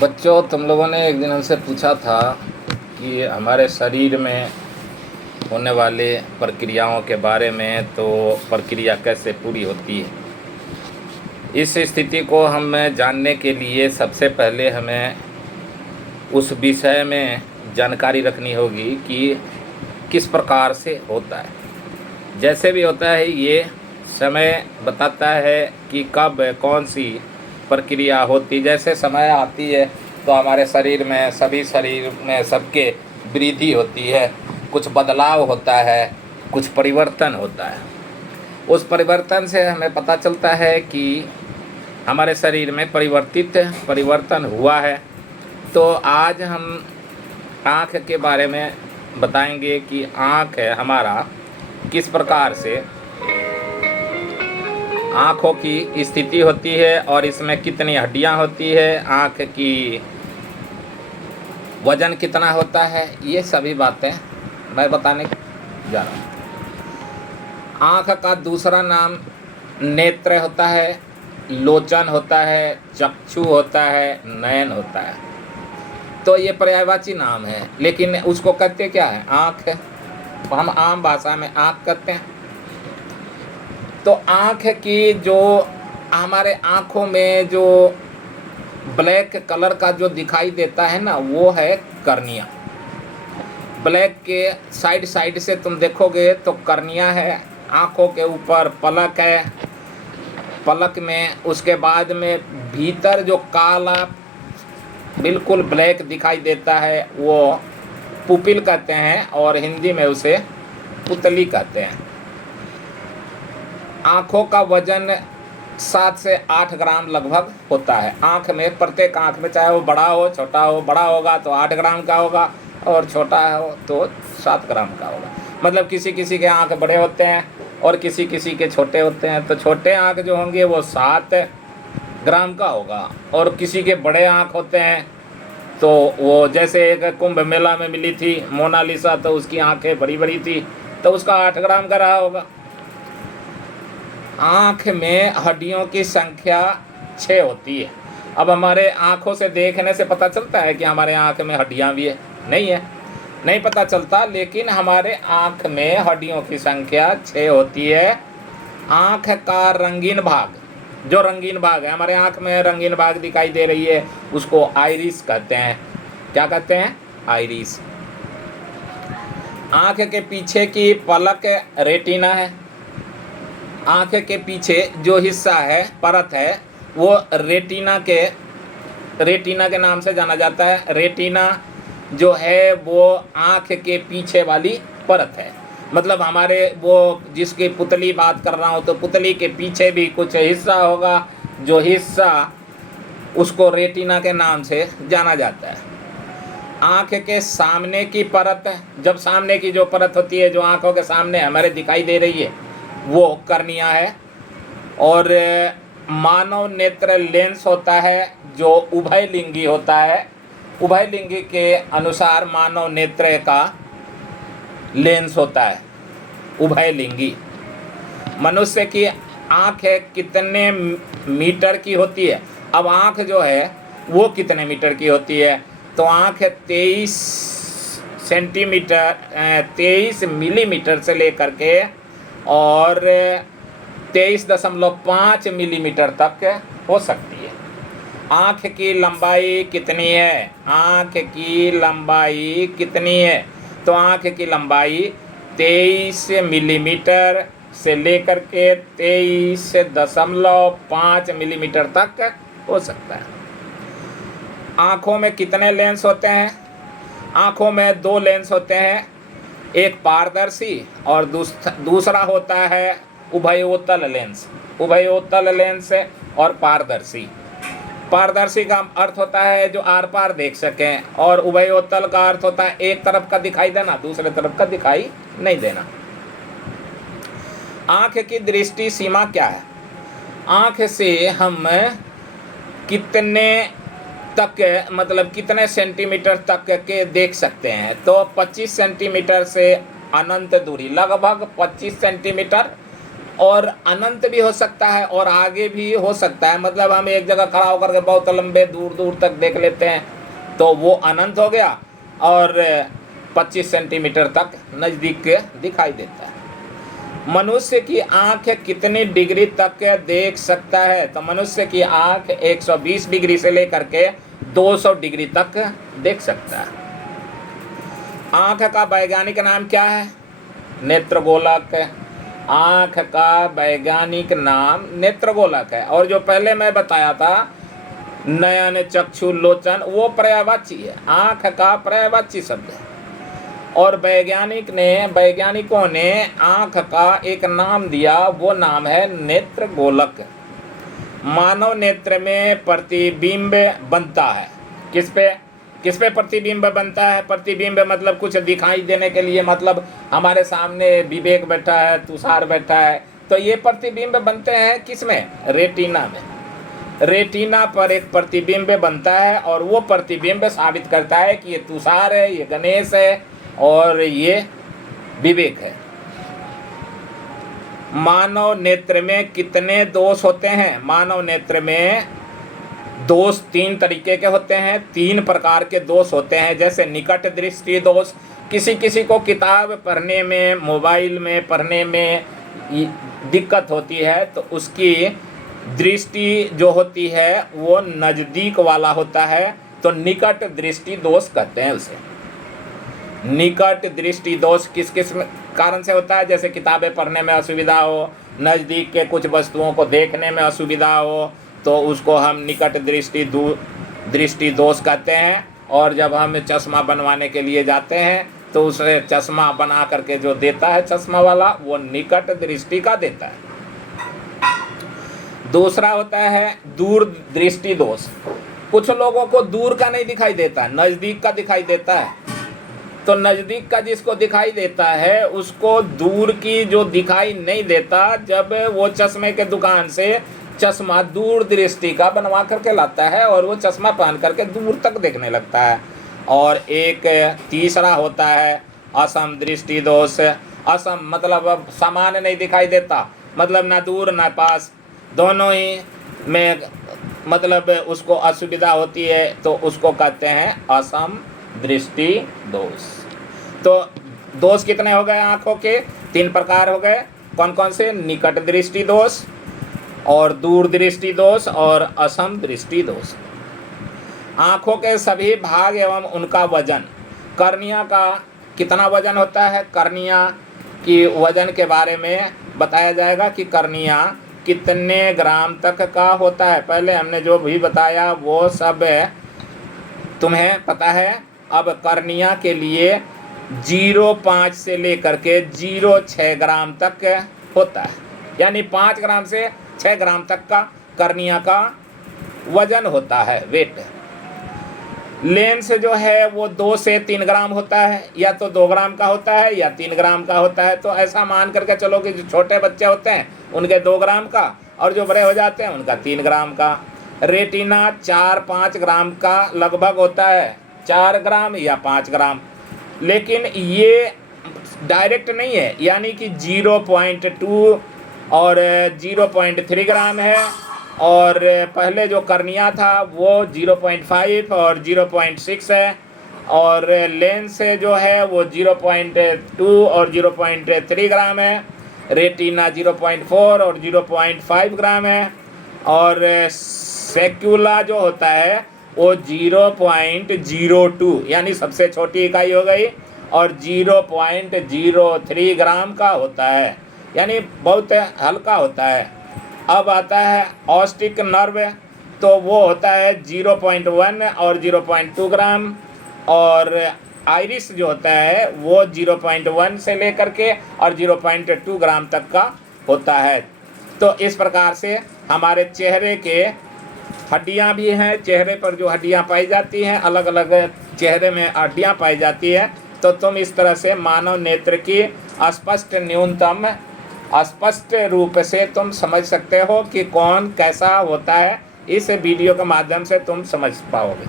बच्चों, तुम लोगों ने एक दिन हमसे पूछा था कि हमारे शरीर में होने वाले प्रक्रियाओं के बारे में, तो प्रक्रिया कैसे पूरी होती है। इस स्थिति को हम जानने के लिए सबसे पहले हमें उस विषय में जानकारी रखनी होगी कि किस प्रकार से होता है। जैसे भी होता है, ये समय बताता है कि कब कौन सी प्रक्रिया होती। जैसे समय आती है तो हमारे शरीर में सबके वृद्धि होती है, कुछ बदलाव होता है, कुछ परिवर्तन होता है। उस परिवर्तन से हमें पता चलता है कि हमारे शरीर में परिवर्तन हुआ है। तो आज हम आँख के बारे में बताएंगे कि आँख है हमारा किस प्रकार से आँखों की स्थिति होती है और इसमें कितनी हड्डियाँ होती है, आँख की वजन कितना होता है, ये सभी बातें मैं बताने जा रहा हूँ। आँख का दूसरा नाम नेत्र होता है, लोचन होता है, चक्षु होता है, नयन होता है। तो ये पर्यायवाची नाम है, लेकिन उसको कहते क्या है? आँख है। हम आम भाषा में आँख कहते हैं। तो आँख की जो हमारे आँखों में जो ब्लैक कलर का जो दिखाई देता है ना, वो है कर्निया। ब्लैक के साइड से तुम देखोगे तो कर्निया है। आँखों के ऊपर पलक है, पलक में उसके बाद में भीतर जो काला बिल्कुल ब्लैक दिखाई देता है वो पुपिल कहते हैं, और हिंदी में उसे पुतली कहते हैं। आँखों का वजन 7 से 8 ग्राम लगभग होता है। आँख में, प्रत्येक आँख में, चाहे वो बड़ा हो छोटा हो, बड़ा होगा तो 8 ग्राम का होगा और छोटा हो तो 7 ग्राम का होगा। मतलब किसी किसी के आँख बड़े होते हैं और किसी किसी के छोटे होते हैं। तो छोटे आँख जो होंगे वो 7 ग्राम का होगा, और किसी के बड़े आँख होते हैं तो वो, जैसे एक कुंभ मेला में मिली थी मोनालिसा, तो उसकी आँखें बड़ी बड़ी थी तो उसका 8 ग्राम का रहा होगा। आँख में हड्डियों की संख्या 6 होती है। अब हमारे आँखों से देखने से पता चलता है कि हमारे आँख में हड्डियाँ भी है? नहीं है, नहीं पता चलता। लेकिन हमारे आँख में हड्डियों की संख्या 6 होती है। आँख का रंगीन भाग, जो रंगीन भाग है, हमारे आँख में रंगीन भाग दिखाई दे रही है, उसको आइरिस कहते हैं। क्या कहते हैं? आइरिस। आँख के पीछे की पलक रेटिना है। आँख के पीछे जो हिस्सा है, परत है, वो रेटिना के नाम से जाना जाता है। रेटिना जो है वो आँख के पीछे वाली परत है। मतलब हमारे वो जिसकी पुतली बात कर रहा हूँ, तो पुतली के पीछे भी कुछ हिस्सा होगा, जो हिस्सा उसको रेटिना के नाम से जाना जाता है। आँख के सामने की परत, जब सामने की जो परत होती है, जो आँखों के सामने हमारे दिखाई दे रही है, वो कर्निया है। और मानव नेत्र लेंस होता है जो उभयलिंगी होता है। उभयलिंगी के अनुसार मानव नेत्र का लेंस होता है उभयलिंगी। मनुष्य की आँख कितने मीटर की होती है? अब आँख जो है वो कितने मीटर की होती है? तो आँख 23 मिलीमीटर से लेकर के और 23.5 मिलीमीटर तक हो सकती है। आँख की लंबाई कितनी है? आँख की लंबाई कितनी है? तो आँख की लंबाई 23 मिलीमीटर से लेकर के 23.5 मिलीमीटर तक हो सकता है। आँखों में कितने लेंस होते हैं? आँखों में 2 लेंस होते हैं, एक पारदर्शी और दूसरा होता है उभयोतल लेंस। उभयोतल लेंस और पारदर्शी। पारदर्शी का अर्थ होता है जो आर पार देख सकें, और उभयोतल का अर्थ होता है एक तरफ का दिखाई देना, दूसरे तरफ का दिखाई नहीं देना। आँख की दृष्टि सीमा क्या है? आँख से हम कितने तक, मतलब कितने सेंटीमीटर तक के देख सकते हैं? तो 25 सेंटीमीटर से अनंत दूरी, लगभग 25 सेंटीमीटर और अनंत भी हो सकता है और आगे भी हो सकता है। मतलब हम एक जगह खड़ा होकर के बहुत लंबे दूर दूर तक देख लेते हैं तो वो अनंत हो गया, और 25 सेंटीमीटर तक नज़दीक के दिखाई देता है। मनुष्य की आँख कितनी डिग्री तक देख सकता है? तो मनुष्य की आँख 120 डिग्री से लेकर के 200 डिग्री तक देख सकता है। आँख का वैज्ञानिक नाम क्या है? नेत्रगोलक। आँख का वैज्ञानिक नाम नेत्रगोलक है। और जो पहले मैं बताया था नयन, चक्षु, लोचन, वो पर्यायवाची है, आँख का पर्यायवाची शब्द है। और वैज्ञानिकों ने आँख का एक नाम दिया, वो नाम है नेत्रगोलक। मानव नेत्र में प्रतिबिंब बनता है। किस पे प्रतिबिंब बनता है? प्रतिबिंब मतलब कुछ दिखाई देने के लिए, मतलब हमारे सामने विवेक बैठा है, तुषार बैठा है, तो ये प्रतिबिंब बनते हैं किस में? रेटिना में। रेटिना पर एक प्रतिबिंब बनता है और वो प्रतिबिंब साबित करता है कि ये तुषार है, ये गणेश है और ये विवेक है। मानव नेत्र में कितने दोष होते हैं? मानव नेत्र में दोष 3 तरीके के होते हैं, 3 प्रकार के दोष होते हैं। जैसे निकट दृष्टि दोष, किसी को किताब पढ़ने में, मोबाइल में पढ़ने में दिक्कत होती है तो उसकी दृष्टि जो होती है वो नज़दीक वाला होता है, तो निकट दृष्टि दोष कहते हैं उसे। निकट दृष्टि दोष किस किस कारण से होता है? जैसे किताबें पढ़ने में असुविधा हो, नज़दीक के कुछ वस्तुओं को देखने में असुविधा हो, तो उसको हम निकट दृष्टि दोष कहते हैं। और जब हम चश्मा बनवाने के लिए जाते हैं तो उसे चश्मा बना करके जो देता है चश्मा वाला, वो निकट दृष्टि का देता है। दूसरा होता है दूर दृष्टि दोष। कुछ लोगों को दूर का नहीं दिखाई देता, नज़दीक का दिखाई देता है। तो नज़दीक का जिसको दिखाई देता है उसको दूर की जो दिखाई नहीं देता, जब वो चश्मे के दुकान से चश्मा दूर दृष्टि का बनवा करके लाता है और वो चश्मा पहन करके दूर तक देखने लगता है। और एक तीसरा होता है असम दृष्टि दोष। असम मतलब अब समान नहीं दिखाई देता, मतलब ना दूर ना पास, दोनों ही में मतलब उसको असुविधा होती है, तो उसको कहते हैं असम दृष्टि दोष। तो दोष कितने हो गए आँखों के? 3 प्रकार हो गए। कौन कौन से? निकट दृष्टि दोष और दूर दृष्टि दोष और असम दृष्टि दोष। आँखों के सभी भाग एवं उनका वजन। कर्निया का कितना वजन होता है? कर्निया की वजन के बारे में बताया जाएगा कि कर्निया कितने ग्राम तक का होता है। पहले हमने जो भी बताया वो सब तुम्हें पता है। अब कर्निया के लिए 0.5 से लेकर के 0.6 ग्राम तक होता है, यानी 5 ग्राम से 6 ग्राम तक का कर्निया का वजन होता है, वेट। लेंस जो है वो 2 से 3 ग्राम होता है, या तो 2 ग्राम का होता है या 3 ग्राम का होता है। तो ऐसा मान करके चलो कि जो छोटे बच्चे होते हैं उनके 2 ग्राम का, और जो बड़े हो जाते हैं उनका 3 ग्राम का। रेटिना 4-5 ग्राम का लगभग होता है, 4 ग्राम या 5 ग्राम। लेकिन ये डायरेक्ट नहीं है, यानी कि 0.2 और 0.3 ग्राम है। और पहले जो कर्निया था वो 0.5 और 0.6 है। और लेंस जो है वो 0.2 और 0.3 ग्राम है। रेटिना 0.4 और 0.5 ग्राम है। और सेक्युला जो होता है वो 0.02 यानी सबसे छोटी इकाई हो गई, और 0.03 ग्राम का होता है, यानी बहुत हल्का होता है। अब आता है ऑप्टिक नर्व, तो वो होता है 0.1 और 0.2 ग्राम। और आइरिस जो होता है वो 0.1 से लेकर के और 0.2 ग्राम तक का होता है। तो इस प्रकार से हमारे चेहरे के हड्डियां भी हैं, चेहरे पर जो हड्डियां पाई जाती हैं, अलग अलग चेहरे में हड्डियां पाई जाती है। तो तुम इस तरह से मानव नेत्र की स्पष्ट रूप से तुम समझ सकते हो कि कौन कैसा होता है। इस वीडियो के माध्यम से तुम समझ पाओगे।